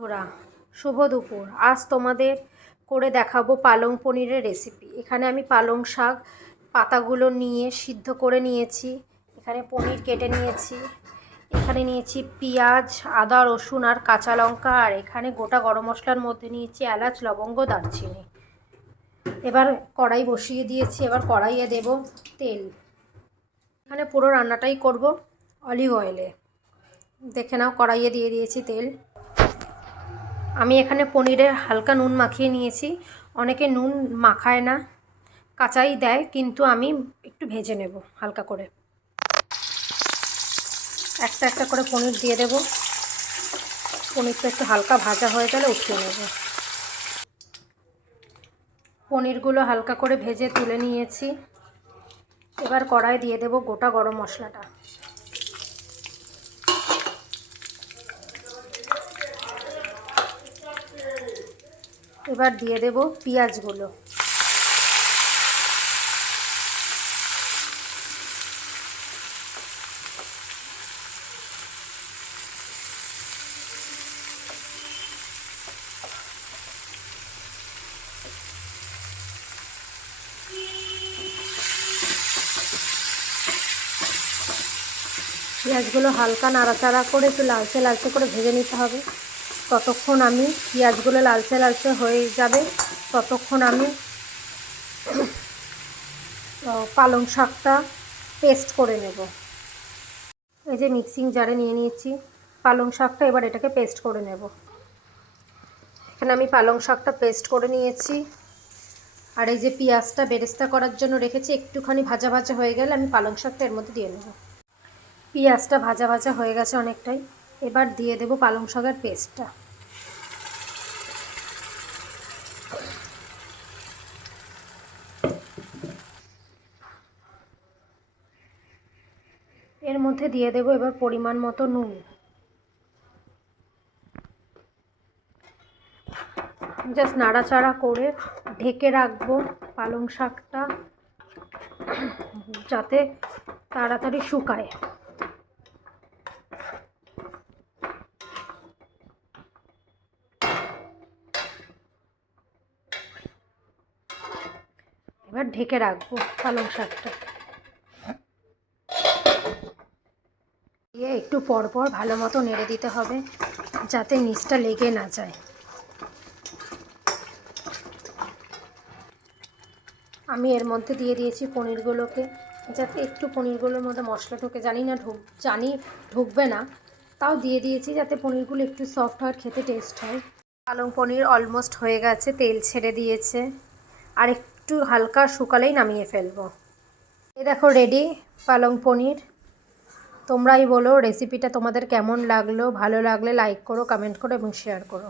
বন্ধুরা, শুভ দুপুর। আজ তোমাদের করে দেখাবো পালং পনিরের রেসিপি। এখানে আমি পালং শাক পাতাগুলো নিয়ে সিদ্ধ করে নিয়েছি। এখানে পনির কেটে নিয়েছি। এখানে নিয়েছি পেঁয়াজ, আদা, রসুন আর কাঁচা লঙ্কা। আর এখানে গোটা গরম মশলার মধ্যে নিয়েছি এলাচ, লবঙ্গ, দারচিনি। এবার কড়াই বসিয়ে দিয়েছি। এবার কড়াইয়ে দেব তেল। এখানে পুরো রান্নাটাই করব অলিভ অয়েলে। দেখে নাও, কড়াইয়ে দিয়ে দিয়েছি তেল। আমি এখানে পনিরে হালকা নুন মাখিয়ে নিয়েছি। অনেকে নুন মাখায় না, কাঁচাই দেয়, কিন্তু আমি একটু ভেজে নেব হালকা করে। একটা একটা করে পনির দিয়ে দেব। পনিরটা একটু হালকা ভাজা হয়ে গেলে উঠিয়ে নেব। পনিরগুলো হালকা করে ভেজে তুলে নিয়েছি। এবার কড়াই দিয়ে দেব গোটা গরম মশলাটা। এবার দিয়ে দেব পেঁয়াজগুলো। পেঁয়াজগুলো হালকা নাড়াচাড়া করে একটু লালচে লালচে করে ভেজে নিতে হবে। ততক্ষণ আমি পেঁয়াজগুলো লালচে লালচে হয়ে যাবে, ততক্ষণ আমি পালং শাকটা পেস্ট করে নেব। এই যে মিক্সিং জারে নিয়ে নিয়েছি পালং শাকটা। এবার এটাকে পেস্ট করে নেব। এখানে আমি পালং শাকটা পেস্ট করে নিয়েছি। আর এই যে পেঁয়াজটা বেরেস্তা করার জন্য রেখেছি, একটুখানি ভাজা ভাজা হয়ে গেলে আমি পালং শাকটা এর মধ্যে দিয়ে নেব। পেঁয়াজটা ভাজা ভাজা হয়ে গেছে অনেকটাই। এবার দিয়ে দেব পালং শাকের পেস্টটা। এর মধ্যে দিয়ে দেব এবার পরিমাণ মতো নুন। জাস্ট নাড়াচাড়া করে ঢেকে রাখবো পালং শাকটা, যাতে তাড়াতাড়ি শুকায়। এবার ঢেকে রাখবো পালং শাকটা দিয়ে একটু পরপর ভালো মতো নেড়ে দিতে হবে, যাতে নিচটা লেগে না যায়। আমি এর মধ্যে দিয়ে দিয়েছি পনিরগুলোকে, যাতে একটু পনিরগুলোর মধ্যে মশলা ঢোকে। জানি ঢুকবে না, তাও দিয়ে দিয়েছি যাতে পনিরগুলো একটু সফট হয়, খেতে টেস্ট হয়। পালং পনির অলমোস্ট হয়ে গেছে, তেল ছেড়ে দিয়েছে। আর একটু হালকা শুকালেই নামিয়ে ফেলবো। এই দেখো রেডি পালং পনির। তোমরাই বলো রেসিপিটা তোমাদের কেমন লাগলো। ভালো লাগলে লাইক করো, কমেন্ট করো এবং শেয়ার করো।